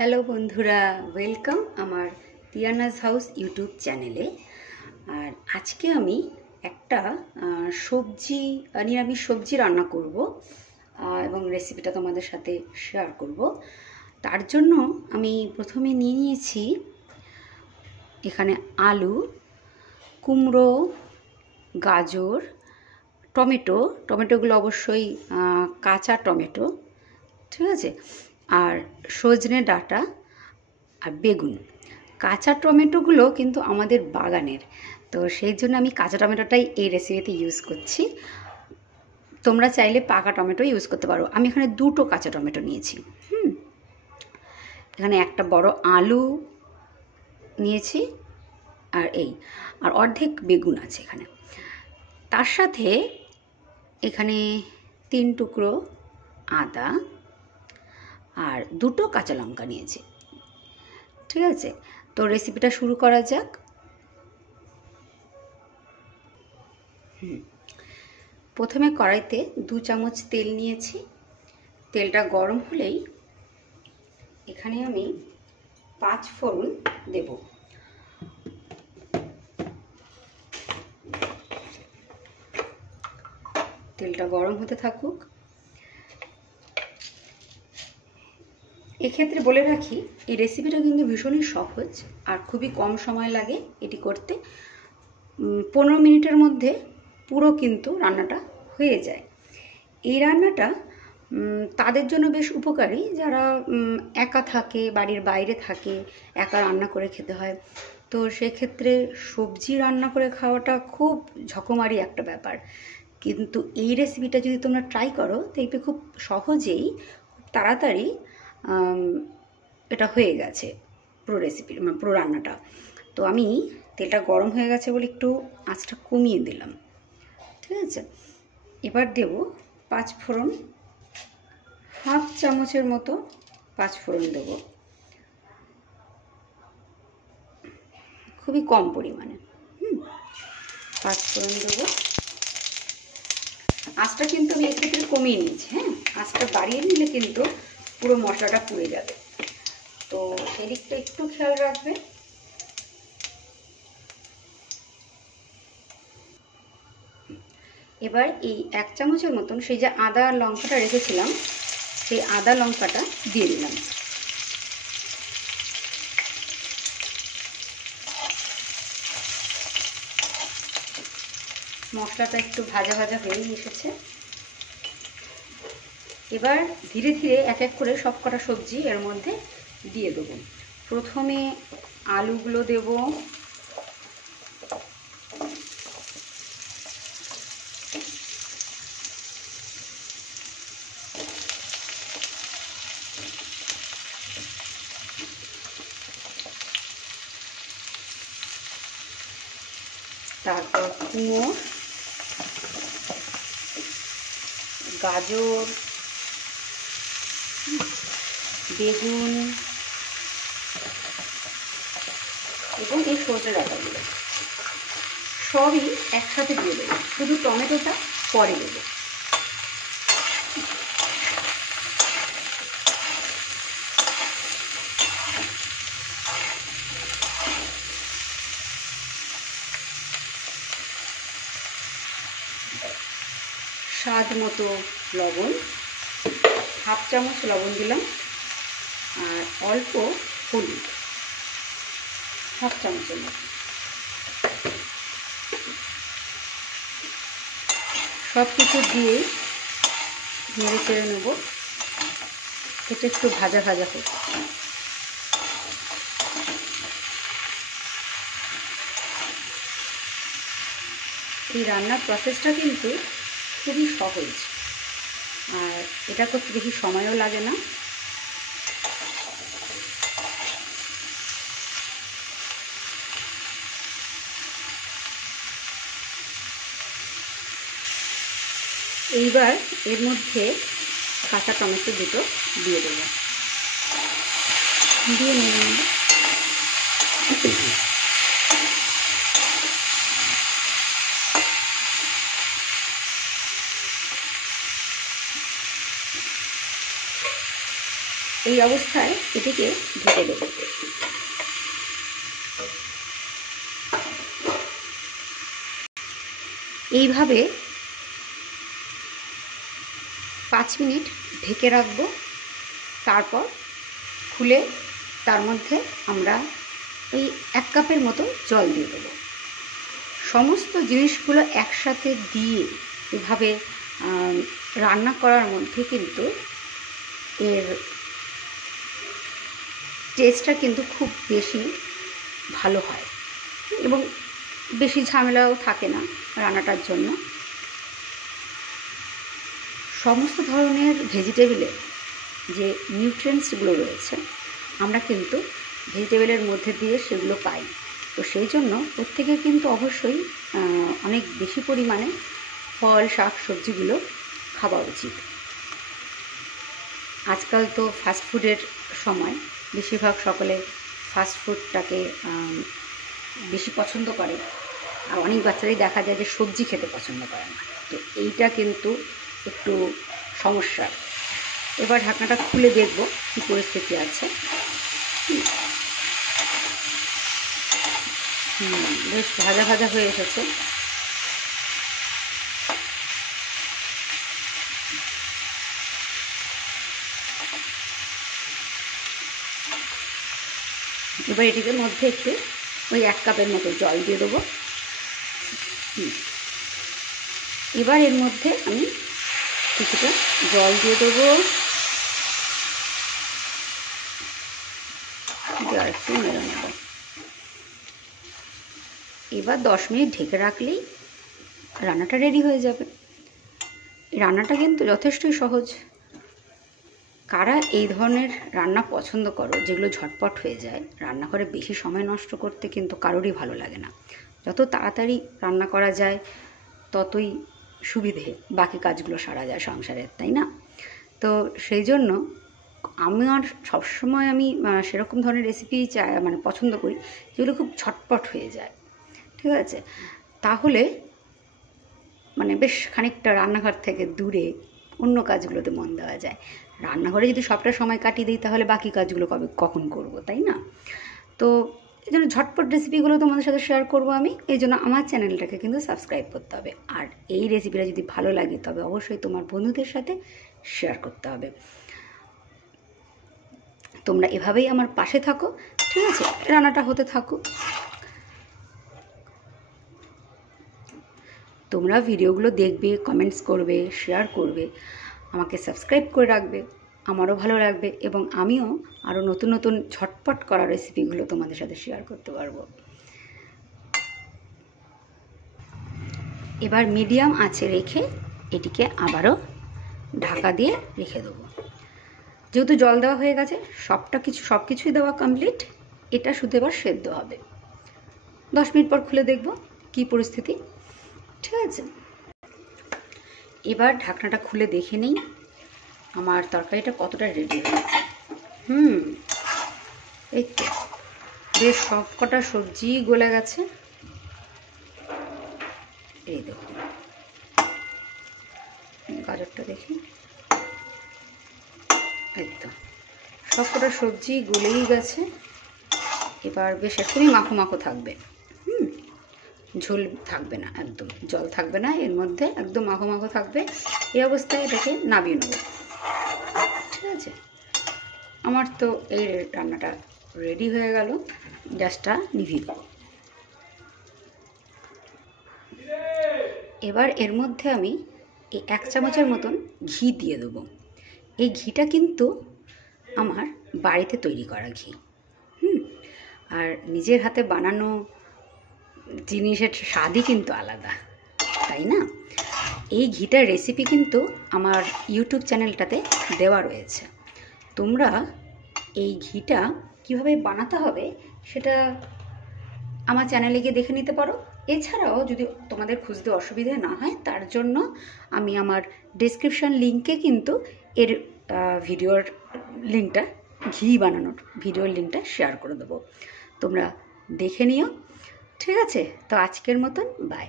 Hello বন্ধুরা, welcome আমার তিয়ানাস house YouTube চ্যানেলে। আর আজকে আমি একটা নিরামিষ সবজি রান্না করব এবং রেসিপিটা তোমাদের সাথে শেয়ার করব। তার জন্য আমি প্রথমে নিয়ে নিয়েছি এখানে আলু, কুমড়ো, গাজর, টমেটোগুলো অবশ্যই কাঁচা টমেটো, ঠিক আছে, আর সজনে ডাঁটা আর বেগুন। কাঁচা টমেটোগুলো কিন্তু আমাদের বাগানের, তো সেই জন্য আমি কাঁচা টমেটোটাই এই রেসিপিতে ইউজ করছি। তোমরা চাইলে পাকা টমেটো ইউজ করতে পারো। আমি এখানে দুটো কাঁচা টমেটো নিয়েছি। এখানে একটা বড় আলু নিয়েছি আর অর্ধেক বেগুন আছে এখানে। তার সাথে এখানে 3 টুকরো আদা আর দুটো কাঁচা লঙ্কা নিয়েছি। ঠিক আছে, তো রেসিপিটা শুরু করা যাক। প্রথমে কড়াইতে 2 চামচ তেল নিয়েছি। তেলটা গরম হলেই এখানে আমি 5 ফোড়ন দেব। তেলটা গরম হতে থাকুক। এক্ষেত্রে বলে রাখি, এই রেসিপিটা কিন্তু ভীষণই সহজ আর খুবই কম সময় লাগে এটি করতে। 15 মিনিটের মধ্যে পুরো কিন্তু রান্নাটা হয়ে যায়। এই রান্নাটা তাদের জন্য বেশ উপকারী যারা একা থাকে, বাড়ির বাইরে থাকে, একা রান্না করে খেতে হয়। তো সেক্ষেত্রে সবজি রান্না করে খাওয়াটা খুব ঝকমারি একটা ব্যাপার। কিন্তু এই রেসিপিটা যদি তোমরা ট্রাই করো দেখবে খুব সহজেই, খুব তাড়াতাড়ি এটা হয়ে গেছে পুরো রান্নাটা। তো আমি তেলটা গরম হয়ে গেছে বলে একটু আঁচটা কমিয়ে দিলাম। ঠিক আছে, এবার দেব 5 ফোড়ন। হাফ চামচের মতো 5 ফোড়ন দেব, খুবই কম পরিমাণে। 5 ফোড়ন দেবো। আঁচটা কিন্তু আমি এক্ষেত্রে কমিয়ে নিয়েছি। আঁচটা বাড়িয়ে নিলে কিন্তু পুরো মশলাটা পুড়ে যাবে, তো সেদিকটা একটু খেয়াল রাখবে। এবার এই 1 চামচের মতন সেই যে আদা আর লঙ্কাটা রেখেছিলাম, সেই আদা লঙ্কাটা দিয়ে দিলাম। মশলাটা একটু ভাজা ভাজা হয়ে এসেছে। এবার ধীরে ধীরে এক এক করে সব কটা সবজি এর মধ্যে দিয়ে দেবো। প্রথমে আলুগুলো দেব, তারপর কুমড়ো, গাজর, বেগুন এবং এই সজনে ডাঁটাগুলো সবই একসাথে দিয়ে দেবো, শুধু টমেটোটা পরে দেবো। স্বাদ মতো লবণ, হাফ চামচ লবণ দিলাম, আর অল্প হলুদ, হাফ চামচের মতো। সব কিছু দিয়ে নেড়ে চেড়ে নেব। এটা একটু ভাজা ভাজা হোক। এই রান্নার প্রসেসটা কিন্তু খুবই সহজ আর এটা করতে বেশি সময়ও লাগে না। এইবার এর মধ্যে কাঁচা টমেটো দুটো দিয়ে দেবো, দিয়ে নিয়ে এই অবস্থায় এটিকে ঢেকে দেব। এইভাবে 5 মিনিট ঢেকে রাখবো। তারপর খুলে তার মধ্যে আমরা এই 1 কাপের মতো জল দিয়ে দেবো। সমস্ত জিনিসগুলো একসাথে দিয়ে এভাবে রান্না করার মধ্যে কিন্তু এর টেস্টটা কিন্তু খুব বেশি ভালো হয় এবং বেশি ঝামেলাও থাকে না রান্নাটার জন্য। সমস্ত ধরনের ভেজিটেবলের যে নিউট্রিয়েন্টসগুলো রয়েছে আমরা কিন্তু ভেজিটেবলের মধ্যে দিয়ে সেগুলো পাই। তো সেই জন্য প্রত্যেকে কিন্তু অবশ্যই অনেক বেশি পরিমাণে ফল, শাক, সবজিগুলো খাওয়া উচিত। আজকাল তো ফাস্টফুডের সময়, বেশিরভাগ সকলে ফাস্টফুডটাকে বেশি পছন্দ করে, আর অনেক বাচ্চারাই দেখা যায় যে সবজি খেতে পছন্দ করে না। তো এইটা কিন্তু একটু সমস্যার। এবার ঢাকনাটা খুলে দেখব কী পরিস্থিতি আছে। বেশ ভাজা ভাজা হয়ে এসেছে। এবার এটির মধ্যে একটু ওই 1 কাপের মতো জল দিয়ে দেবো। এবার এর মধ্যে আমি কিছুটা জল দিয়ে দেবো, একটু নেড়ে নেব। এবার 10 মিনিট ঢেকে রাখলেই রান্নাটা রেডি হয়ে যাবে। রান্নাটা কিন্তু যথেষ্টই সহজ। কারা এই ধরনের রান্না পছন্দ করো যেগুলো ঝটপট হয়ে যায়, রান্নাঘরে বেশি সময় নষ্ট করতে কিন্তু কারোরই ভালো লাগে না। যত তাড়াতাড়ি রান্না করা যায় ততই সুবিধে, বাকি কাজগুলো সারা যায় সংসারের, তাই না? তো সেই জন্য আমার সবসময় আমি সেরকম ধরনের রেসিপি পছন্দ করি যেগুলো খুব ঝটপট হয়ে যায়। ঠিক আছে, তাহলে বেশ খানিকটা রান্নাঘর থেকে দূরে অন্য কাজগুলোতে মন দেওয়া যায়। রান্নাঘরে যদি সবটা সময় কাটিয়ে দিই তাহলে বাকি কাজগুলো কখন করব, তাই না? তো এই জন্য ঝটপট রেসিপিগুলো তোমাদের সাথে শেয়ার করব আমি। এই জন্য আমার চ্যানেলটাকে কিন্তু সাবস্ক্রাইব করতে হবে। আর এই রেসিপিটা যদি ভালো লাগে তবে অবশ্যই তোমার বন্ধুদের সাথে শেয়ার করতে হবে। তোমরা এভাবেই আমার পাশে থাকো, ঠিক আছে? রান্নাটা হতে থাকো। তোমরা ভিডিওগুলো দেখবে, কমেন্টস করবে, শেয়ার করবে, আমাকে সাবস্ক্রাইব করে রাখবে, আমারও ভালো লাগবে এবং আমিও আরও নতুন নতুন ঝটপট করা রেসিপিগুলো তোমাদের সাথে শেয়ার করতে পারবো। এবার মিডিয়াম আঁচে রেখে এটিকে আবারও ঢাকা দিয়ে রেখে দেবো। যেহেতু জল দেওয়া হয়ে গেছে, সব কিছুই দেওয়া কমপ্লিট, এটা শুধু এবার সেদ্ধ হবে। 10 মিনিট পর খুলে দেখব কী পরিস্থিতি। ঠিক আছে, এবার ঢাকনাটা খুলে দেখে নেই আমার তরকারিটা কতটা রেডি হয়েছে। এই তো বেশ সব কটা সবজি গলে গেছে। এই দেখুন, গাজরটা দেখি, এই তো সব কটা সবজি গলেই গেছে। এবার বেশ এখনই মাখো মাখো থাকবে, ঝোল থাকবে না, একদম জল থাকবে না এর মধ্যে, একদম মাখো মাখো থাকবে। এই অবস্থায় এটাকে নামিয়ে নেব। ঠিক আছে, আমার তো এই রান্নাটা রেডি হয়ে গেল। গ্যাসটা নিভিয়ে দেব। এবার এর মধ্যে আমি এই 1 চামচের মতন ঘি দিয়ে দেবো। এই ঘিটা কিন্তু আমার বাড়িতে তৈরি করা ঘি। আর নিজের হাতে বানানো জিনিসের স্বাদই কিন্তু আলাদা, তাই না? এই ঘিটার রেসিপি কিন্তু আমার ইউটিউব চ্যানেলটাতে দেওয়া রয়েছে। তোমরা এই ঘিটা কিভাবে বানাতে হবে সেটা আমার চ্যানেলে গিয়ে দেখে নিতে পারো। এছাড়াও যদি তোমাদের খুঁজতে অসুবিধা না হয় তার জন্য আমি আমার ডেসক্রিপশন লিঙ্কে কিন্তু এর ভিডিওর লিঙ্কটা, ঘি বানানোর ভিডিওর লিঙ্কটা শেয়ার করে দেবো, তোমরা দেখে নিও। ঠিক আছে, তো আজকের মতন বাই।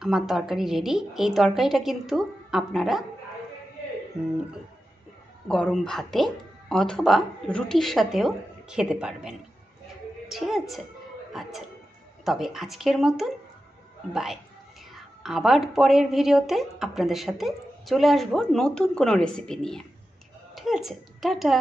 আমার তরকারি রেডি। এই তরকারিটা কিন্তু আপনারা গরম ভাতে অথবা রুটির সাথেও খেতে পারবেন। ঠিক আছে? আচ্ছা, তবে আজকের মতন বাই। আবার পরের ভিডিওতে আপনাদের সাথে চলে আসবো নতুন কোনো রেসিপি নিয়ে। ঠিক আছে? টাটা।